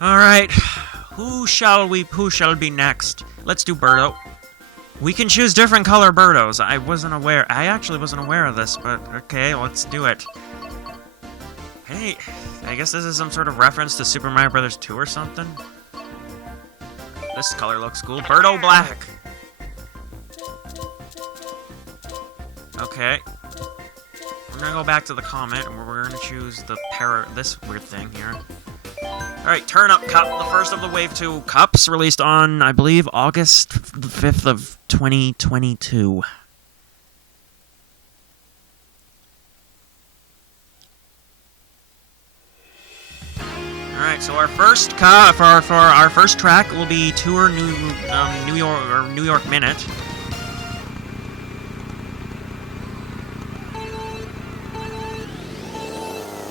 Alright, who shall be next? Let's do Birdo. We can choose different color Birdos. I actually wasn't aware of this, but okay, let's do it. Hey, I guess this is some sort of reference to Super Mario Bros. 2 or something. This color looks cool. Birdo Black. Okay. We're gonna go back to the comment, and we're gonna choose this weird thing here. Alright, Turnip Cup, the first of the Wave 2 cups, released on, I believe, August the 5th of 2022. Alright, so our first cup for our first track will be Tour New York Minute.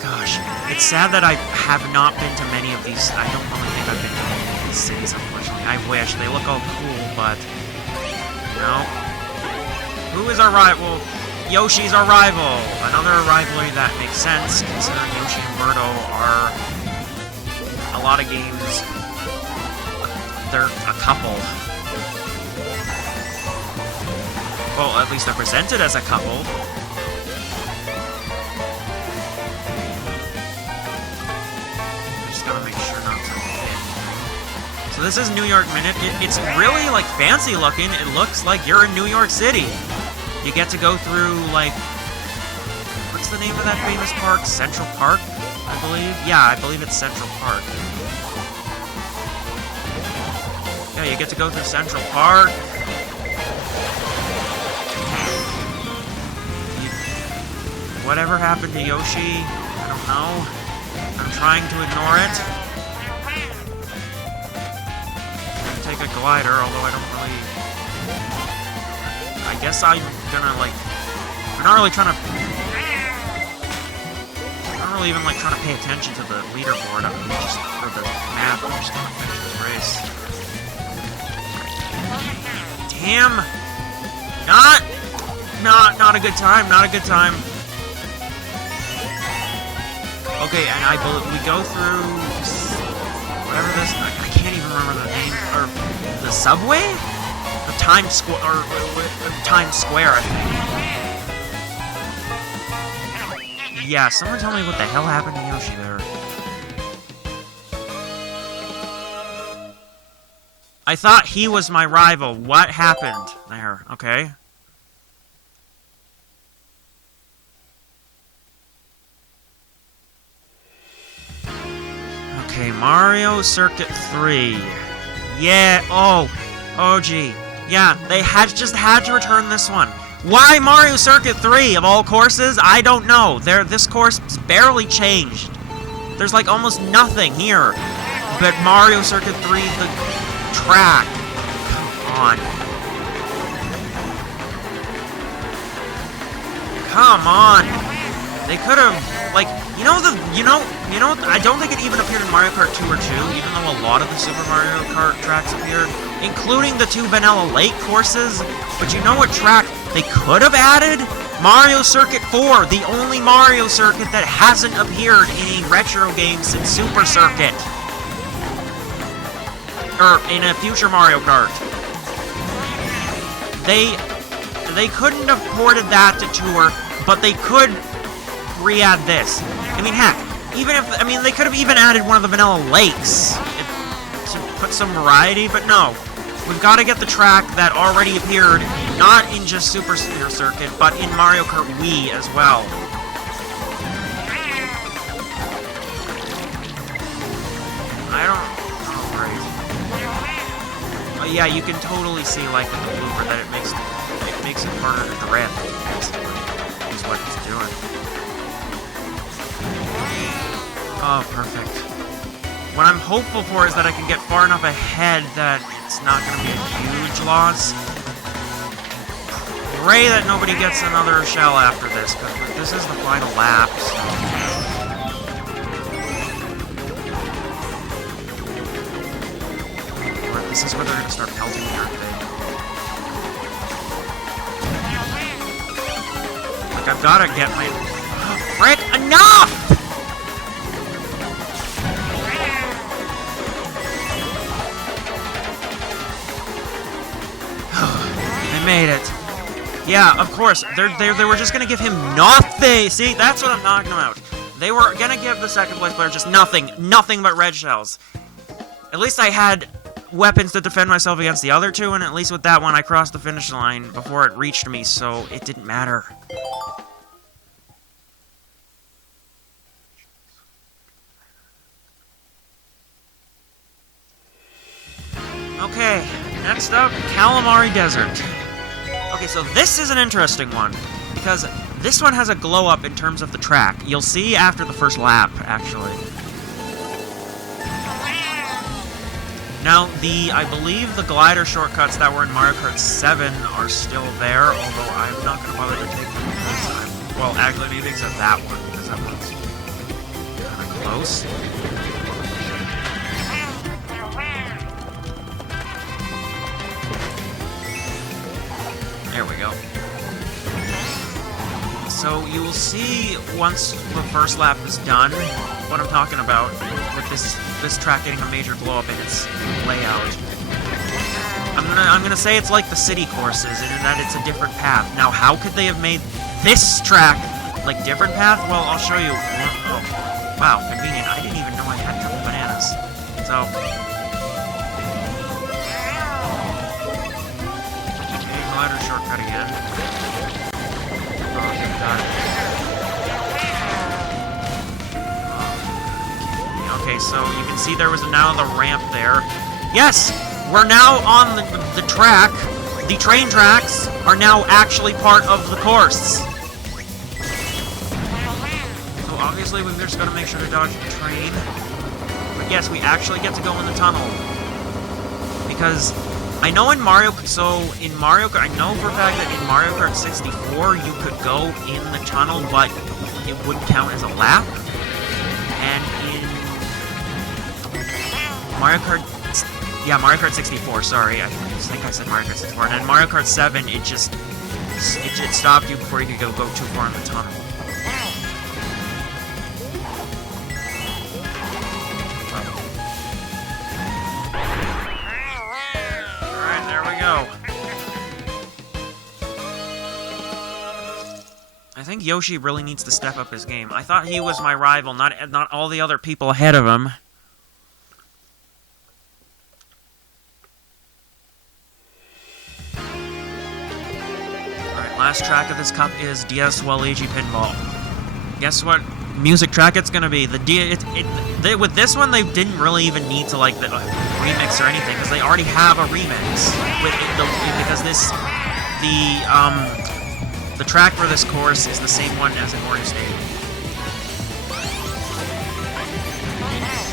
Gosh, it's sad that I have not been to many of these. I don't really think I've been to many of these cities, unfortunately. I wish. They look all cool, but... No. Who is our rival? Yoshi's our rival. Another rivalry that makes sense, considering Yoshi and Birdo are... a lot of games... they're a couple. Well, at least they're presented as a couple. Gotta make sure not to hit. So this is New York Minute. It's really, like, fancy looking. It looks like you're in New York City. You get to go through, like... What's the name of that famous park? Central Park, I believe? Yeah, I believe it's Central Park. Yeah, you get to go through Central Park. Whatever happened to Yoshi? I don't know. I'm trying to ignore it. I'm gonna take a glider, although I don't really... I guess I'm gonna, like... I'm not really trying to... I'm not really even, like, trying to pay attention to the leaderboard. I'm just, for the map, I'm just gonna finish this race. Damn! Not a good time, not a good time. Okay, and I believe we go through whatever this. I can't even remember the name, or the subway, the Times Square, or Times Square. I think. Yeah, someone tell me what the hell happened to Yoshi there. I thought he was my rival. What happened there? Okay. Okay, Mario Circuit 3. Yeah, oh gee. Yeah, they just had to return this one. Why Mario Circuit 3 of all courses? I don't know. This course is barely changed. There's like almost nothing here. But Mario Circuit 3, the track. Come on. Come on. They could have, like, I don't think it even appeared in Mario Kart 2 or 2, even though a lot of the Super Mario Kart tracks appeared, including the 2 Vanilla Lake courses. But you know what track they could have added? Mario Circuit 4, the only Mario Circuit that hasn't appeared in a retro game since Super Circuit. Or in a future Mario Kart. They couldn't have ported that to Tour, but they could re-add this. I mean, heck, they could have even added one of the Vanilla Lakes to put some variety, but no. We've got to get the track that already appeared, not in just Super Circuit, but in Mario Kart Wii as well. Oh, yeah, you can totally see, like, with the blooper that it makes it harder to drift, basically, is what it's doing. Oh, perfect. What I'm hopeful for is that I can get far enough ahead that it's not going to be a huge loss. Pray that nobody gets another shell after this, because this is the final lap, so... This is where they're going to start pelting me, aren't they? Like, I've got to get my... Oh, frick! Enough! Yeah, of course. They were just gonna give him nothing. See, that's what I'm talking about. They were gonna give the second place player just nothing. Nothing but red shells. At least I had weapons to defend myself against the other two, and at least with that one I crossed the finish line before it reached me, so it didn't matter. Okay, next up, Calamari Desert. Okay, so this is an interesting one, because this one has a glow-up in terms of the track. You'll see after the first lap, actually. Now, I believe the glider shortcuts that were in Mario Kart 7 are still there, although I'm not going to bother to take them this time. Well, actually, maybe except that one, because that one's kind of close. There we go. So you will see once the first lap is done what I'm talking about with this track getting a major blow up in its layout. I'm gonna say it's like the city courses in that it's a different path. Now, how could they have made this track like different path? Well, I'll show you. Oh, wow, convenient. I didn't even know I had triple bananas. So. Glider shortcut again. Oh, thank God. Okay, so you can see there was now the ramp there. Yes! We're now on the track. The train tracks are now actually part of the course. So obviously we're just going to make sure to dodge the train. But yes, we actually get to go in the tunnel. Because I know in Mario Kart, I know for a fact that in Mario Kart 64 you could go in the tunnel, but it wouldn't count as a lap. And in Mario Kart 64, sorry, I think I said Mario Kart 64. And in Mario Kart 7, it stopped you before you could go too far in the tunnel. I think Yoshi really needs to step up his game. I thought he was my rival, not all the other people ahead of him. Alright, last track of this cup is DS Waluigi Pinball. Guess what music track it's gonna be? With this one, they didn't really even need to like the remix or anything, because they already have a remix. The track for this course is the same one as in Orange Stadium.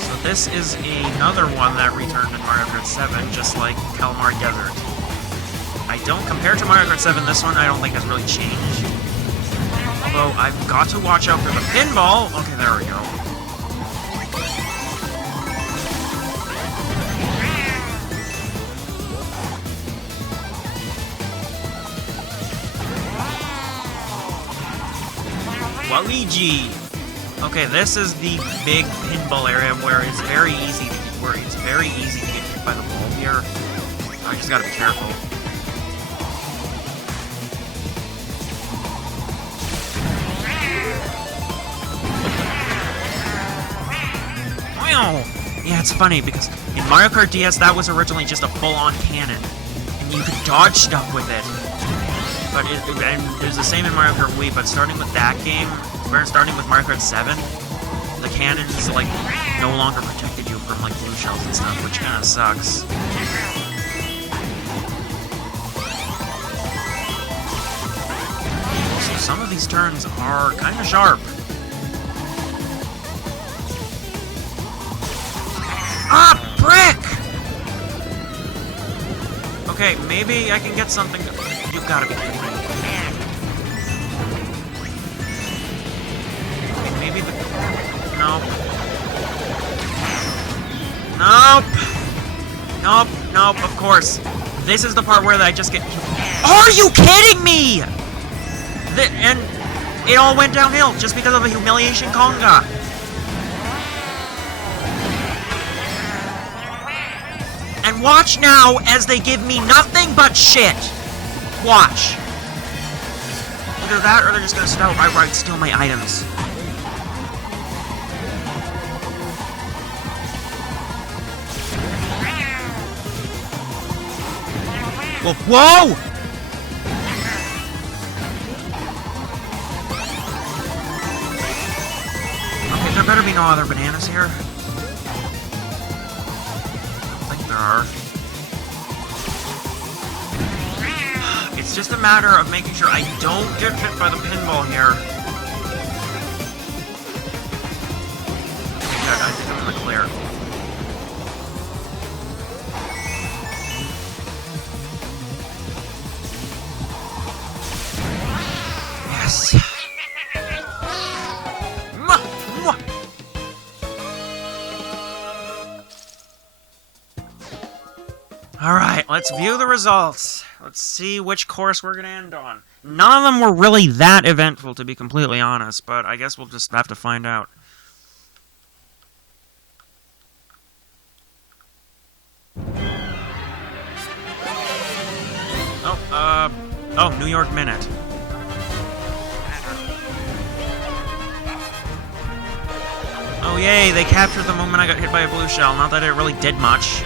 So this is another one that returned in Mario Kart 7, just like Calamari Desert. Compared to Mario Kart 7, this one I don't think has really changed. Although I've got to watch out for the pinball. Okay, there we go. Waluigi! Okay, this is the big pinball area where it's very easy to get hit by the ball here. I just gotta be careful. Wow! Yeah, it's funny because in Mario Kart DS that was originally just a full-on cannon, and you could dodge stuff with it. But and there's the same in Mario Kart Wii, but starting with that game, starting with Mario Kart 7, the cannons, like, no longer protected you from, like, blue shells and stuff, which kinda sucks. So some of these turns are kinda sharp. Ah, brick! Okay, maybe I can get something. You've gotta be kidding me. Okay, maybe the... Nope. Nope! Nope, nope, of course. This is the part where I just get... Are you kidding me?! And it all went downhill just because of a humiliation conga. And watch now as they give me nothing but shit. Watch. Either that, or they're just gonna outright steal my items. Well, whoa! Okay, there better be no other bananas here. I think there are. It's just a matter of making sure I don't get hit by the pinball here. Okay, good. I think I'm in the clear. Yes. Mwah! Mwah! Alright, let's view the results. Let's see which course we're going to end on. None of them were really that eventful, to be completely honest, but I guess we'll just have to find out. Oh, New York Minute. Oh, yay, they captured the moment I got hit by a blue shell. Not that it really did much.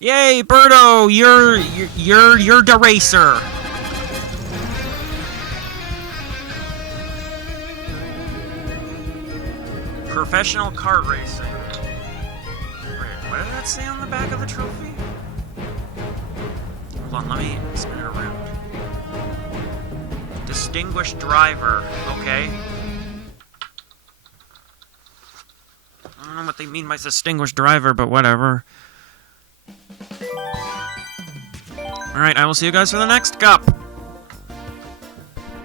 Yay, Birdo, you're the racer. Professional kart racing. Wait, what did that say on the back of the trophy? Hold on, let me spin it around. Distinguished driver. Okay. I don't know what they mean by distinguished driver, but whatever. Alright, I will see you guys for the next cup.